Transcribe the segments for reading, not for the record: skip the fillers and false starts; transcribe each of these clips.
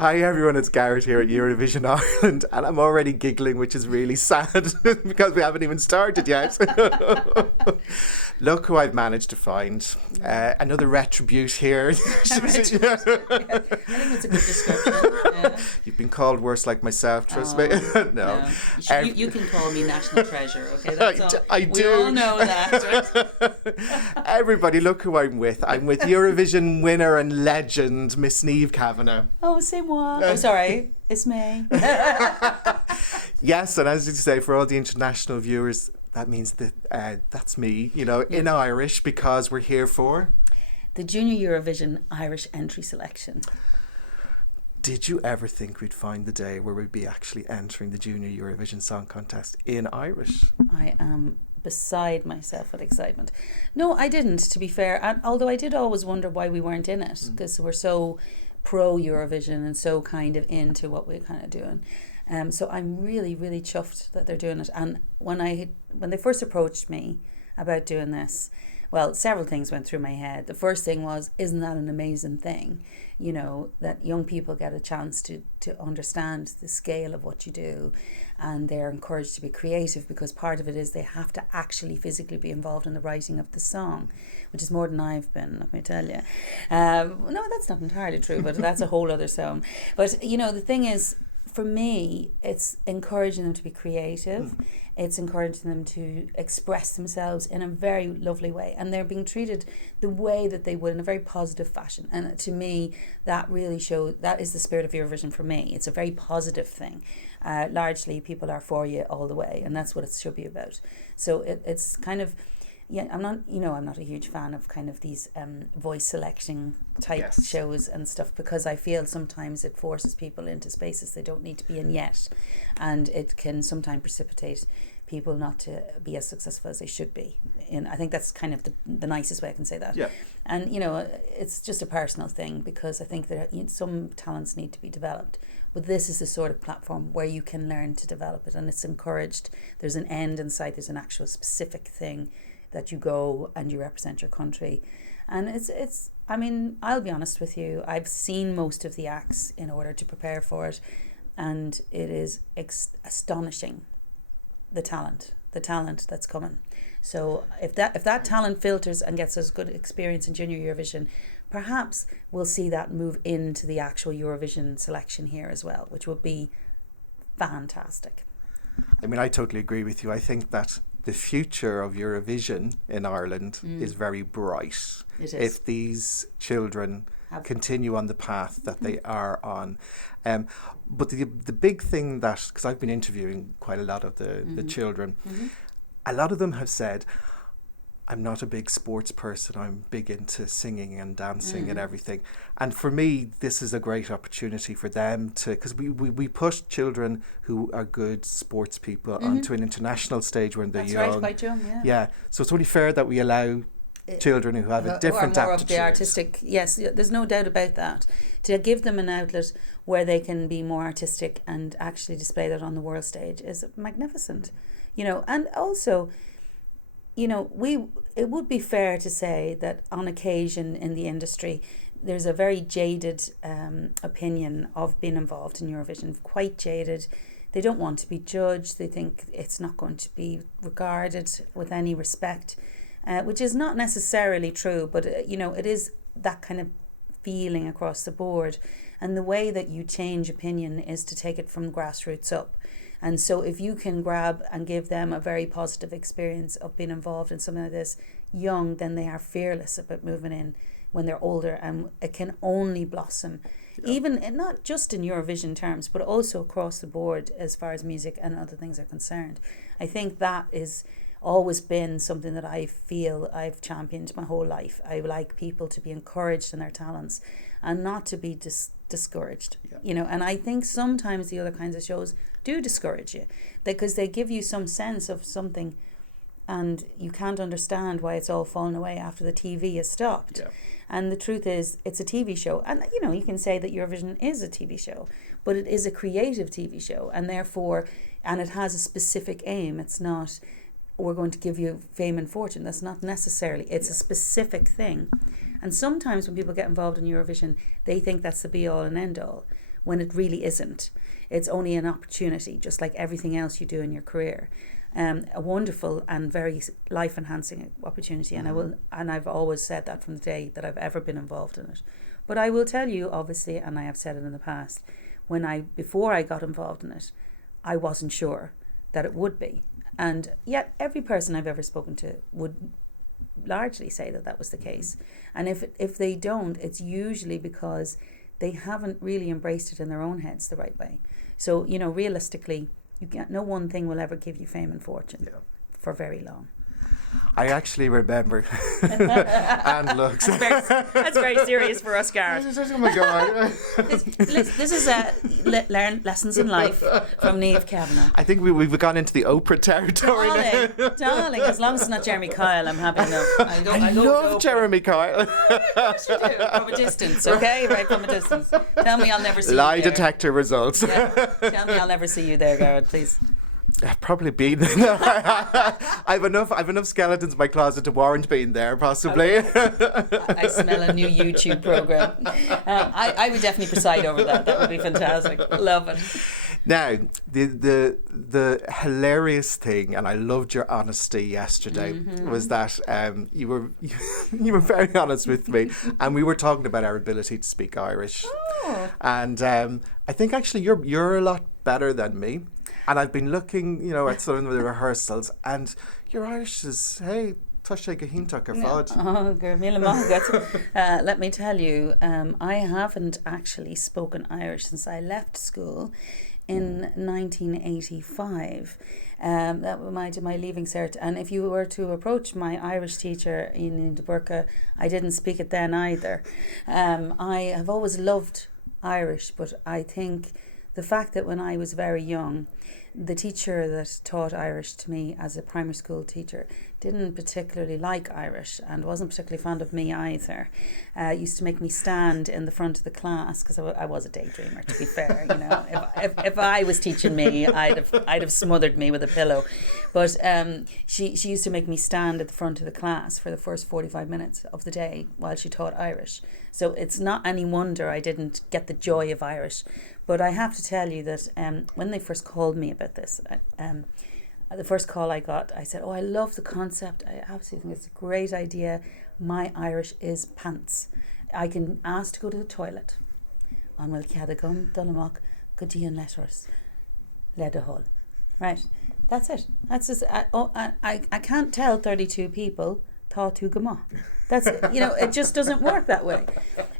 Hi everyone, it's Garrett here at Eurovision Ireland, and I'm already giggling, which is really sad because we haven't even started yet. Look who I've managed to find. Another retribute here. I think that's a good description. Yeah. You've been called worse like myself, trust me. No. You can call me national treasure, okay? That's all. I do. We all know that. Right? Everybody, look who I'm with. I'm with Eurovision winner and legend, Miss Niamh Kavanagh. Oh, c'est moi. Oh, sorry. It's me. Yes, and as you say, for all the international viewers, that means that that's me, in Irish, because we're here for the Junior Eurovision Irish entry selection. Did you ever think we'd find the day where we'd be actually entering the Junior Eurovision Song Contest in Irish? I am beside myself with excitement. No, I didn't, to be fair. And although I did always wonder why we weren't in it, because we're so pro Eurovision and so kind of into what we're kind of doing. So I'm really, really chuffed that they're doing it. And when they first approached me about doing this, well, several things went through my head. The first thing was, isn't that an amazing thing? That young people get a chance to understand the scale of what you do, and they're encouraged to be creative, because part of it is they have to actually physically be involved in the writing of the song, which is more than I've been, let me tell you. No, that's not entirely true, but that's a whole other song. But, the thing is, for me, it's encouraging them to be creative. It's encouraging them to express themselves in a very lovely way. And they're being treated the way that they would, in a very positive fashion. And to me, that really shows, that is the spirit of Eurovision for me. It's a very positive thing. Largely, people are for you all the way. And that's what it should be about. So it's kind of... Yeah, I'm not a huge fan of kind of these voice selection type shows and stuff, because I feel sometimes it forces people into spaces they don't need to be in yet, and it can sometimes precipitate people not to be as successful as they should be. And I think that's kind of the nicest way I can say that. Yeah. And it's just a personal thing, because I think that some talents need to be developed. But this is the sort of platform where you can learn to develop it, and it's encouraged. There's an end in sight. There's an actual specific thing that you go and you represent your country. And it's I mean, I'll be honest with you, I've seen most of the acts in order to prepare for it, and it is astonishing, the talent that's coming. So if that talent filters and gets us good experience in Junior Eurovision, perhaps we'll see that move into the actual Eurovision selection here as well, which would be fantastic. I mean, I totally agree with you. I think that the future of Eurovision in Ireland is very bright. It is. If these children continue on the path that they are on. But the big thing that, because I've been interviewing quite a lot of the children, a lot of them have said, I'm not a big sports person. I'm big into singing and dancing and everything. And for me, this is a great opportunity for them to, because we push children who are good sports people onto an international stage when they're young. That's right, quite young, yeah. Yeah, so it's only fair that we allow children who have a different or more aptitude. Of the artistic, yes, there's no doubt about that. To give them an outlet where they can be more artistic and actually display that on the world stage is magnificent. And also, it would be fair to say that on occasion in the industry, there's a very jaded opinion of being involved in Eurovision, quite jaded. They don't want to be judged. They think it's not going to be regarded with any respect, which is not necessarily true, but, it is that kind of feeling across the board. And the way that you change opinion is to take it from grassroots up. And so if you can grab and give them a very positive experience of being involved in something like this young, then they are fearless about moving in when they're older, and it can only blossom, even not just in Eurovision terms, but also across the board as far as music and other things are concerned. I think that is always been something that I feel I've championed my whole life. I like people to be encouraged in their talents and not to be discouraged, and I think sometimes the other kinds of shows do discourage you, because they give you some sense of something and you can't understand why it's all fallen away after the TV has stopped. Yeah. And the truth is, it's a TV show. And, you can say that Eurovision is a TV show, but it is a creative TV show. And therefore, and it has a specific aim. It's not, we're going to give you fame and fortune. That's not necessarily. It's a specific thing. And sometimes when people get involved in Eurovision, they think that's the be all and end all. when it really isn't. It's only an opportunity, just like everything else you do in your career. A wonderful and very life-enhancing opportunity, and I've always said that from the day that I've ever been involved in it. But I will tell you, obviously, and I have said it in the past, before I got involved in it, I wasn't sure that it would be. And yet every person I've ever spoken to would largely say that was the case. And if they don't, it's usually because they haven't really embraced it in their own heads the right way. So, realistically, no one thing will ever give you fame and fortune for very long. I actually remember, and looks. That's very serious for us, Gareth. Oh my God. This is learn lessons in life from Niamh Kavanagh. I think we've gone into the Oprah territory now. Darling, as long as it's not Jeremy Kyle, I'm happy enough. I love Jeremy Kyle. Of course you do. From a distance, okay? Right, from a distance. Tell me I'll never see Lie you there. detector results. Yeah. Tell me I'll never see you there, Gareth, please. I've probably been there. I've enough skeletons in my closet to warrant being there, possibly. Okay. I smell a new YouTube program. I would definitely preside over that. That would be fantastic. Love it. Now, the hilarious thing, and I loved your honesty yesterday, was that you were very honest with me, and we were talking about our ability to speak Irish. Oh. And I think actually you're a lot better than me. And I've been looking, at some of the rehearsals, and your Irish is, hey, Tushé Gahintak Fod. Let me tell you, I haven't actually spoken Irish since I left school in 1985. That was my leaving cert. And if you were to approach my Irish teacher in Duburca, I didn't speak it then either. I have always loved Irish, but I think the fact that when I was very young, the teacher that taught Irish to me as a primary school teacher didn't particularly like Irish and wasn't particularly fond of me either. Used to make me stand in the front of the class because I was a daydreamer, to be fair. If I was teaching me, I'd have smothered me with a pillow. But she used to make me stand at the front of the class for the first 45 minutes of the day while she taught Irish. So it's not any wonder I didn't get the joy of Irish. But I have to tell you that when they first called me about this, the first call I got, I said, I love the concept. I absolutely think it's a great idea. My Irish is pants. I can ask to go to the toilet. An bhfuil cead agam dul amach go dtí an letters le de hol. Right, that's it. That's just, I can't tell 32 people tá tú go maith. That's, it just doesn't work that way.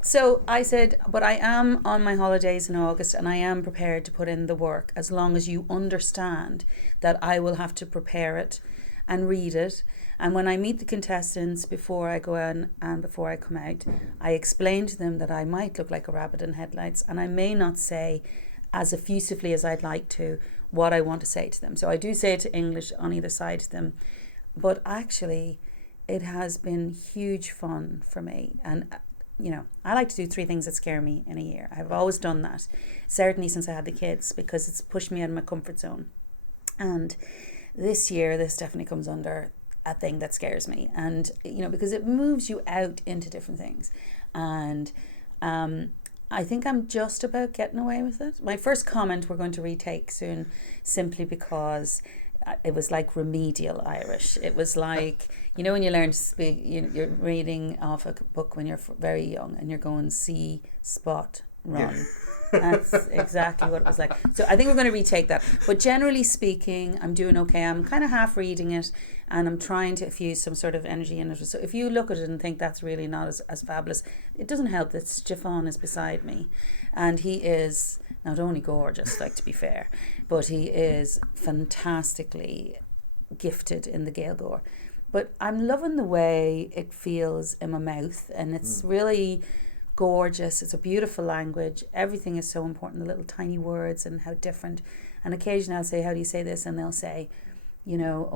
So I said, but I am on my holidays in August and I am prepared to put in the work as long as you understand that I will have to prepare it and read it. And when I meet the contestants before I go in and before I come out, I explain to them that I might look like a rabbit in headlights and I may not say as effusively as I'd like to what I want to say to them. So I do say it to English on either side to them. But actually, it has been huge fun for me. And, I like to do 3 things that scare me in a year. I've always done that, certainly since I had the kids, because it's pushed me out of my comfort zone. And this year, this definitely comes under a thing that scares me. And, because it moves you out into different things. And I think I'm just about getting away with it. My first comment we're going to retake soon, simply because it was like remedial Irish. It was like, when you learn to speak, you're reading off a book when you're very young and you're going see, spot, run. Yeah. That's exactly what it was like. So I think we're going to retake that. But generally speaking, I'm doing okay. I'm kind of half reading it and I'm trying to infuse some sort of energy in it. So if you look at it and think that's really not as fabulous, it doesn't help that Stefan is beside me. And he is not only gorgeous, to be fair, but he is fantastically gifted in the Gaeilgeoir. But I'm loving the way it feels in my mouth, and it's really gorgeous. It's a beautiful language. Everything is so important, the little tiny words and how different. And occasionally I'll say, how do you say this? And they'll say,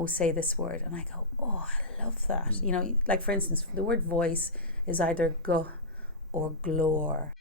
say this word. And I go, I love that. Like for instance, the word voice is either go or glor.